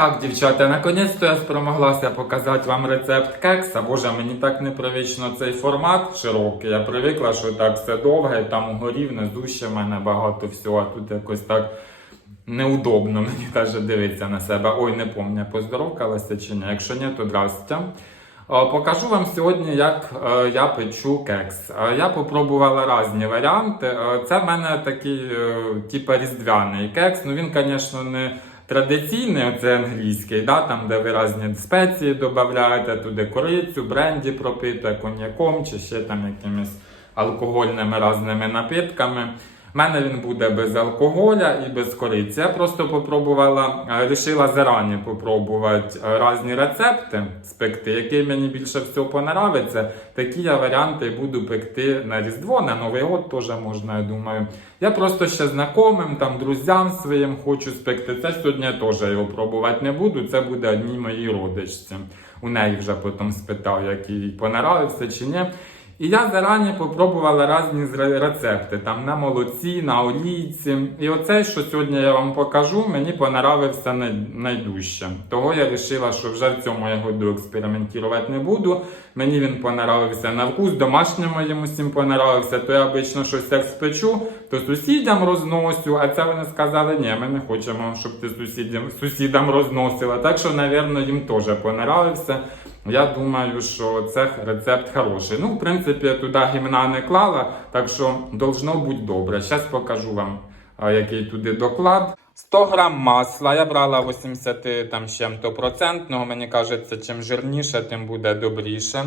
Так, дівчата, наконець-то я спромоглася показати вам рецепт кекса. Боже, мені так непривично цей формат широкий. Я привикла, що так все довге, там угорі, внизу ще в мене багато всього, а тут якось так неудобно, мені каже, дивитися на себе. Ой, не пам'ятаю, поздоровкалася чи ні. Якщо ні, то здрасте. Е, Покажу вам сьогодні, як е, я печу кекс. Е, Я попробувала різні варіанти. Це в мене такий, типу, різдвяний кекс. Ну він, звісно, не традиційний, оце англійський, да, там, де виразні спеції додаєте, туди корицю, бренді пропите, коньяком чи ще там якимись алкогольними різними напитками. У мене він буде без алкоголя і без кориці. Я просто попробувала, е, рішила зарані попробувати е, різні рецепти спекти, які мені більше всього понравиться. Такі я варіанти буду пекти на Різдво, на Новий год теж можна, я думаю. Я просто ще знайомим, там, друзям своїм хочу спекти. Це сьогодні я теж його пробувати не буду. Це буде одній моїй родичці. У неї вже потім спитав, як їй понравився чи ні. І я зарані попробувала різні рецепти там на молоці, на олійці. І оцей, що сьогодні я вам покажу, мені понравився най- найдужче. Того я вирішила, що вже в цьому я году експериментувати не буду. Мені він понравився на вкус, домашньому йому всім понравився. То я обично щось як спечу, то сусідям розносю. А це вони сказали, ні, ми не хочемо, щоб ти сусідям, сусідам розносила. Так що, напевно, їм теж понравився. Я думаю, що це рецепт хороший. Ну, в принципі, я туди гімна не клала, так що должно бути добре. Зараз покажу вам, який туди доклад. 100 грам масла. Я брала 80 там чим-то процентного. Мені кажеться, чим жирніше, тим буде добріше.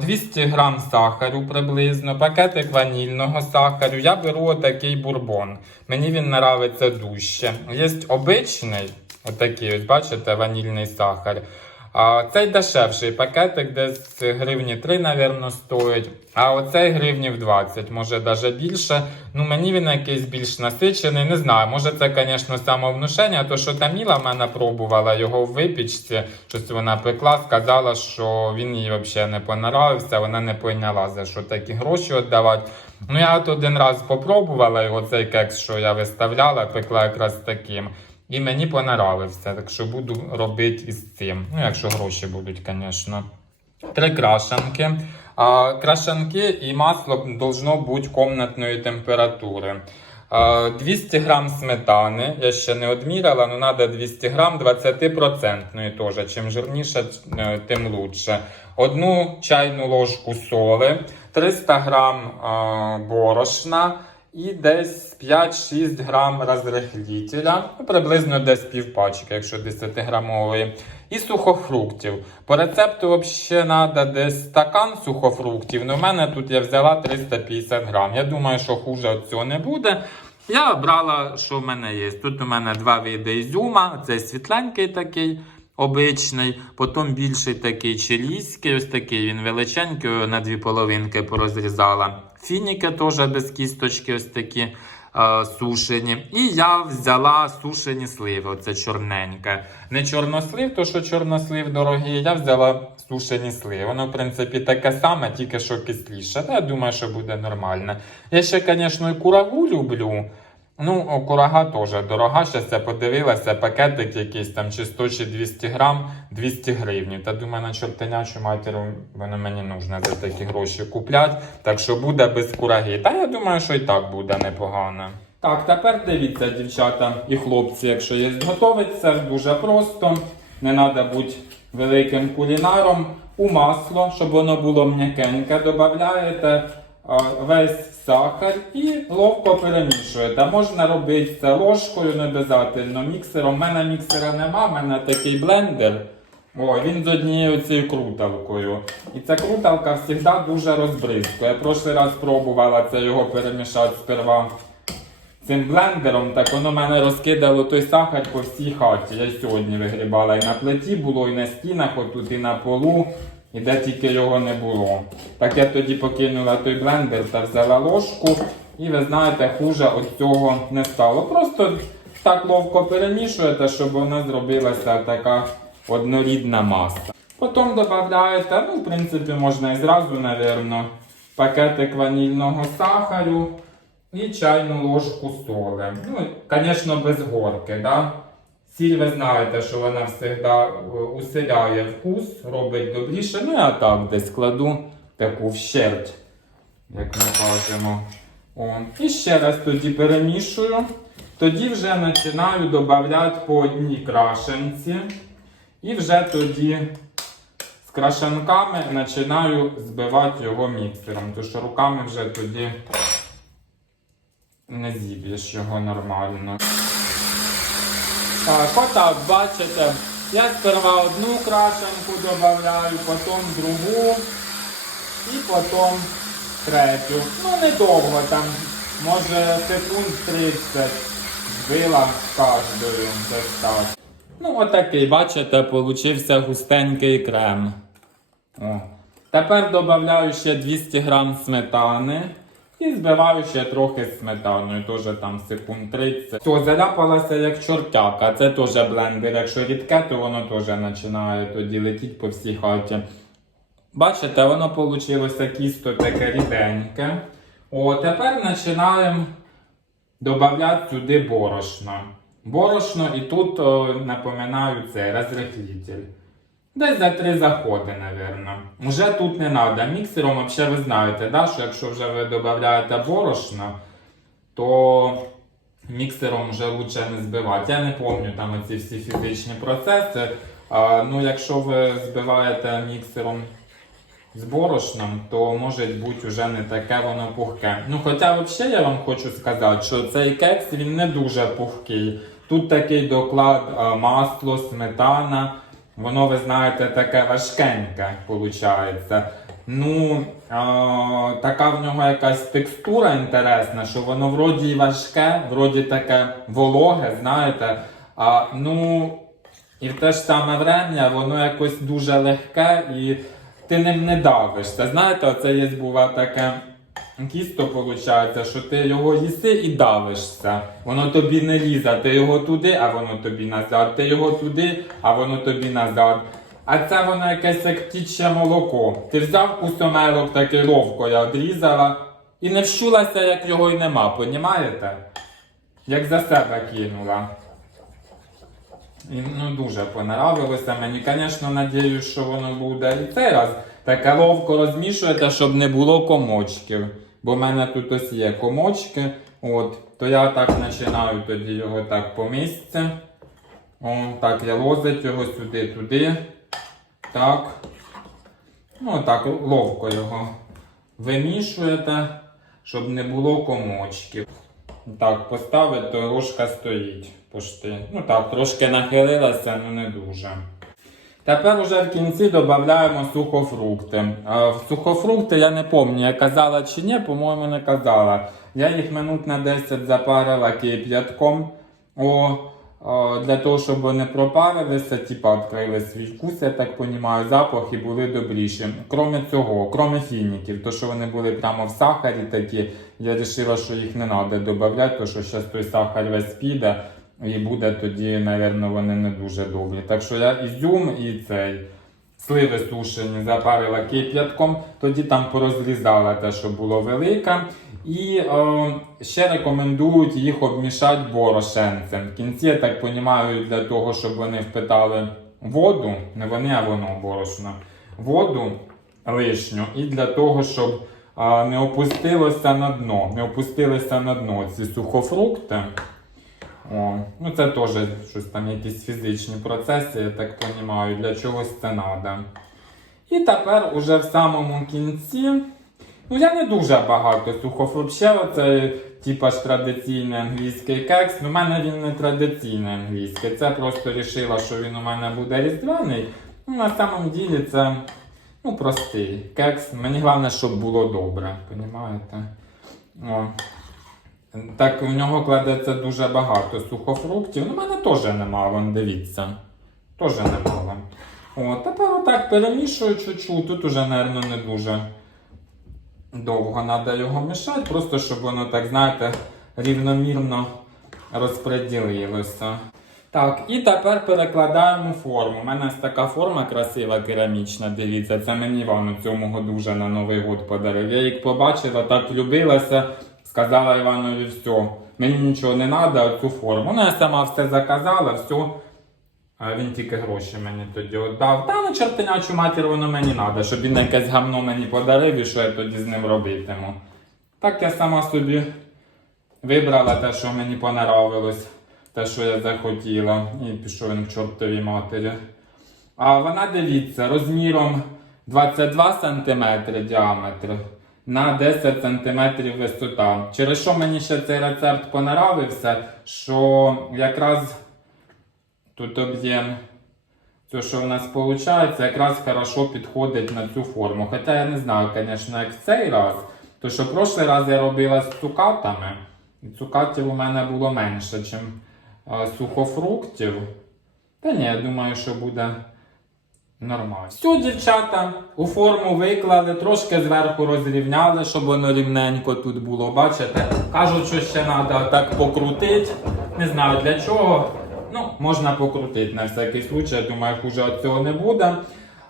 200 грам сахару приблизно, пакетик ванільного сахару. Я беру такий бурбон. Мені він нравиться дужче. Є обичний, отакий, ось бачите, ванільний сахар. А цей дешевший пакетик десь гривні 3, напевно, стоїть. А оцей гривнів 20, може навіть більше. Ну мені він якийсь більш насичений, не знаю. Може це, звісно, самовнушення, то що Таміла в мене пробувала його в випічці, щось вона пекла, сказала, що він їй взагалі не понравився, вона не поняла, за що такі гроші віддавати. Ну я от один раз попробувала його, цей кекс, що я виставляла, пекла якраз таким. І мені понравився, так що буду робити із цим. Ну, якщо гроші будуть, звісно. Три крашанки. А, крашанки і масло должно бути комнатної температури. 200 грам сметани. Я ще не одміряла, але треба 200 грам 20% теж. Чим жирніше, е, тим лучше. Одну чайну ложку соли, 300 грам борошна. І десь 5-6 грам розрихлітеля, ну, приблизно десь півпачки, якщо 10 грамової. І сухофруктів. По рецепту взагалі треба десь стакан сухофруктів. але в мене тут я взяла 350 грам. Я думаю, що хуже від цього не буде. Я обрала, що в мене є. Тут у мене два види ізюма. Цей світленький такий. Обичний, потім більший такий чилійський, ось такий він величенький, на дві половинки порозрізала. Фініки теж без кісточки, ось такі е, сушені. І я взяла сушені сливи, оце чорненьке. Не чорнослив, то що чорнослив дорогий, я взяла сушені сливи. Воно, в принципі, таке саме, тільки що кисліше. Я думаю, що буде нормально. Я ще, звісно, і курагу люблю. Ну, курага теж дорога. Щас я подивилася, пакетик якийсь там чи 100 чи 200 грам, 200 гривень. Та думаю, на чортенячу матіру воно мені нужно за такі гроші купляти. Так що буде без кураги. Та я думаю, що і так буде непогано. Так, тепер дивіться, дівчата і хлопці, якщо є готовить, це дуже просто. Не треба бути великим кулінаром. У масло, щоб воно було м'якеньке, додаєте весь сахар і ловко перемішуєте. Можна робити це ложкою, не обов'язково міксером. У мене міксера нема, в мене такий блендер. О, він з однією цією круталкою. І ця круталка завжди дуже розбризкує. Я прошлий раз пробувала це його перемішати сперва цим блендером, так воно мене розкидало той сахар по всій хаті. Я сьогодні вигрібала. І на плиті було, і на стінах, отут, і на полу, і де тільки його не було. Так я тоді покинула той блендер та взяла ложку. І ви знаєте, хуже від цього не стало. Просто так ловко перемішуєте, щоб вона зробилася така однорідна маса. Потім додаєте, ну, в принципі, можна і зразу, напевно, пакетик ванільного сахару і чайну ложку соли. Ну, звісно, без горки, да? Сіль, ви знаєте, що вона завжди усиляє вкус, робить добріше. Ну, я так десь кладу таку вщерть, як ми кажемо. О. І ще раз тоді перемішую. Тоді вже починаю додавати по одній крашенці. І вже тоді з крашенками починаю збивати його міксером. Тому що руками вже тоді не зіб'єш його нормально. Так, отак, бачите, я сперва одну крашенку додаю, потім другу і потім третю. Ну, недовго там, може секунд 30 збила з кожною. Так. Ну, отакий, бачите, получився густенький крем. О. Тепер додаю ще 200 грам сметани. І збиваю ще трохи з сметаною, теж там секунд 30. Все, заляпалася як чортяка. Це теж блендер. Якщо рідке, то воно теж починає тоді летіти по всій хаті. Бачите, воно вийшло кісто таке ріденьке. О, тепер починаємо додати сюди борошно. Борошно і тут, о, напоминаю, це розрихлитель. Десь за три заходи, напевно. Уже тут не треба. Міксером, взагалі, ви знаєте, да, що якщо вже ви додаєте борошно, то міксером вже лучше не збивати. Я не пам'ятаю там ці всі фізичні процеси. А, ну, якщо ви збиваєте міксером з борошном, то може бути вже не таке воно пухке. Ну, хоча взагалі я вам хочу сказати, що цей кекс він не дуже пухкий. Тут такий доклад масло, сметана. Воно, ви знаєте, таке важкеньке виходить. Ну, а, така в нього якась текстура інтересна, що воно вроді і важке, вроді таке вологе, знаєте. А, ну, і в те ж саме время воно якось дуже легке і ти ним не давишся. Знаєте, оце є буває таке кісто, виходить, що ти його їси і давишся. Воно тобі не лізе, ти його туди, а воно тобі назад. Ти його туди, а воно тобі назад. А це воно якесь як тіче молоко. Ти взяв кусомелок такий ловко, я одрізала і не вщулася, як його й нема, понімаєте? Як за себе кинула. І, ну, дуже понравилося мені. Звісно, надіюсь, що воно буде і цей раз. Таке ловко розмішуєте, щоб не було комочків. Бо в мене тут ось є комочки. От, то я так починаю тоді його так по місці. О, так, я лозить його сюди, туди. Так. Ну, так, ловко його вимішуєте, щоб не було комочків. Так, поставити, то ложка стоїть пошти. Ну так, трошки нахилилася, ну не дуже. Тепер уже в кінці додаємо сухофрукти. Е, сухофрукти я не пам'ятаю, я казала чи ні, по-моєму, не казала. Я їх минут на 10 запарила кип'ятком. О, о, для того, щоб вони пропарилися, типа відкрили свій вкус, я так розумію, запах і були добріші. Кроме цього, кроме фініків, то що вони були прямо в сахарі такі, я вирішила, що їх не треба додавати, тому що зараз той сахар весь піде. І буде тоді, напевно, вони не дуже добрі. Так що я ізюм і цей сливи сушені запарила кип'ятком, тоді там порозрізала те, що було велике. І е, ще рекомендують їх обмішати борошенцем. В кінці, я так розумію, для того, щоб вони впитали воду, не вони, а воно борошно, воду лишню, і для того, щоб е, не опустилося на дно, не опустилися на дно ці сухофрукти. О, ну це теж щось там, якісь фізичні процеси, я так розумію, для чогось це треба. І тепер уже в самому кінці. Ну, я не дуже багато сухофрукт. Це типа ж традиційний англійський кекс. Ну, в мене він не традиційний англійський. Це просто вирішила, що він у мене буде різдвяний. Ну, на самом ділі це ну, простий кекс. Мені головне, щоб було добре. Понімаєте? О. Так, в нього кладеться дуже багато сухофруктів. Ну, в мене теж немало, вон, дивіться. Теж немало. О, тепер отак перемішую чуть-чуть. Тут уже, мабуть, не дуже довго треба його мішати, просто щоб воно так, знаєте, рівномірно розподілилося. Так, і тепер перекладаємо форму. У мене ось така форма красива, керамічна, дивіться, це мені Іван у цьому году вже на Новий год подарив. Я їх побачила, так влюбилася, сказала Іванові, все, мені нічого не треба, цю форму. Я сама все заказала, все. А він тільки гроші мені тоді віддав. Та ну чортинячу матір воно мені треба, щоб він якесь гамно мені подарив і що я тоді з ним робитиму. Так я сама собі вибрала те, що мені понравилось, те, що я захотіла, і пішов він к чортовій матері. А вона дивіться, розміром 22 см діаметр на 10 см висота. Через що мені ще цей рецепт понравився, що якраз тут об'єм, те, що в нас виходить, якраз хорошо підходить на цю форму. Хоча я не знаю, звісно, як в цей раз, то що в прошлий раз я робила з цукатами, і цукатів у мене було менше, ніж сухофруктів. Та ні, я думаю, що буде нормально. Все, дівчата, у форму виклали, трошки зверху розрівняли, щоб воно рівненько тут було. Бачите? Кажуть, що ще треба так покрутити. Не знаю для чого. Ну, можна покрутити на всякий случай, думаю, хуже від цього не буде.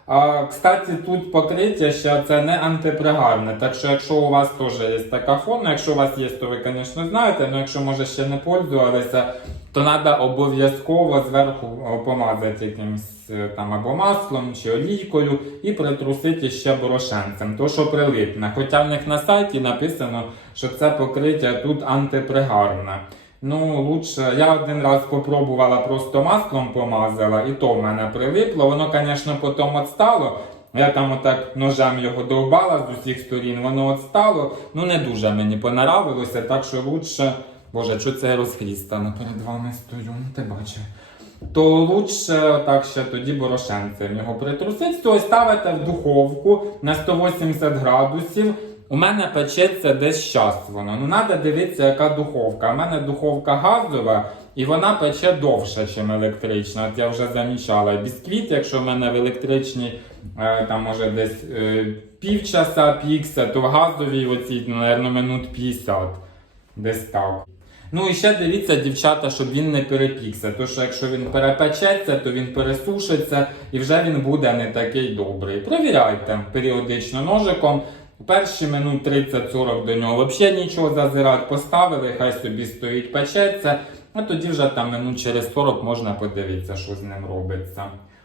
А, кстати, тут покриття ще це не антипригарне. Так що, якщо у вас теж є така форма, якщо у вас є, то ви, звісно, знаєте, але якщо може ще не пользувалися, то треба обов'язково зверху помазати якимось е, там або маслом чи олійкою і притрусити ще борошенцем, то що прилипне. Хоча в них на сайті написано, що це покриття тут антипригарне. Ну, лучше, я один раз попробувала, просто маслом помазала, і то в мене прилипло. Воно, звісно, потім відстало. Я там отак ножем його довбала з усіх сторін, воно відстало. Ну, не дуже мені понравилося, так що лучше. Боже, що це розхрістано перед вами стою, ну ти бачив. То лучше так ще тоді борошенцем його притрусить. То ставите в духовку на 180 градусів. У мене печеться десь час воно. Ну треба дивитися, яка духовка. У мене духовка газова і вона пече довше, ніж електрична. От я вже замічала. Бісквіт, якщо в мене в електричній е, там може десь е, півчаса пікся, то в газовій оці, ну, мабуть, минут 50. Десь так. Ну і ще дивіться, дівчата, щоб він не перепікся. То що якщо він перепечеться, то він пересушиться і вже він буде не такий добрий. Провіряйте періодично ножиком. Перші минут 30-40 до нього взагалі нічого зазирати поставили, хай собі стоїть печеться, а тоді вже там минут через 40 можна подивитися, що з ним робиться.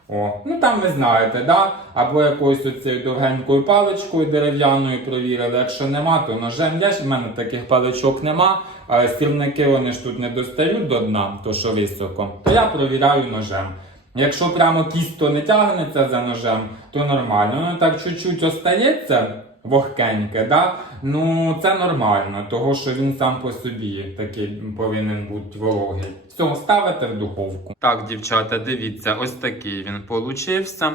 О, ну там ви знаєте, да? або якоюсь оцією довгенькою паличкою дерев'яною провірили. Якщо нема, то ножем. Я ж в мене таких паличок нема, стірники вони ж тут не достають до дна, то що високо, то я провіряю ножем. Якщо прямо кісто не тягнеться за ножем, то нормально. Воно так чуть-чуть остається вогкеньке, да? ну це нормально, того що він сам по собі такий повинен бути вологий. Все, ставите в духовку. Так, дівчата, дивіться, ось такий він получився.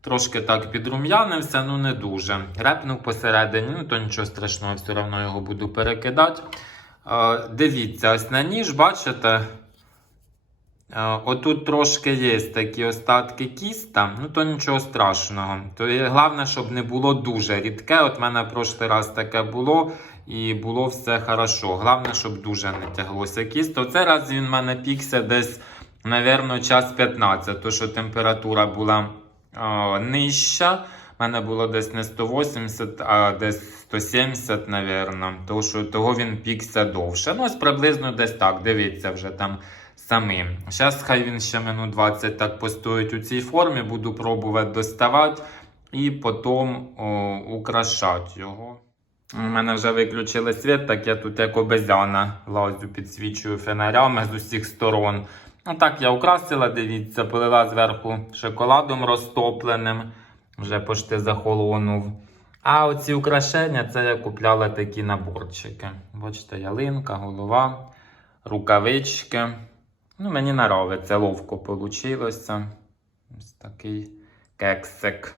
Трошки так підрум'янився, ну не дуже. Репнув посередині, ну то нічого страшного, все одно його буду перекидати. Дивіться, ось на ніж, бачите, Отут трошки є такі остатки кіста, ну то нічого страшного. То головне, щоб не було дуже рідке. От в мене в прошлий раз таке було і було все хорошо. Головне, щоб дуже не тяглося кісто. Цей раз він в мене пікся десь, напевно, час 15, то що температура була е, нижча. У мене було десь не 180, а десь 170, напевно. Тому що того він пікся довше. Ну, ось приблизно десь так. Дивіться вже там самим. Зараз хай він ще минут 20 так постоїть у цій формі, буду пробувати доставати і потім о, украшати його. У мене вже виключили світ, так я тут як обезяна лазю, підсвічую фонарями з усіх сторон. Ну так я украсила, дивіться, полила зверху шоколадом розтопленим, вже пошти захолонув. А оці украшення це я купляла такі наборчики. Бачите, ялинка, голова, рукавички. Ну, мені подобається, ловко вийшло. Ось такий кексик.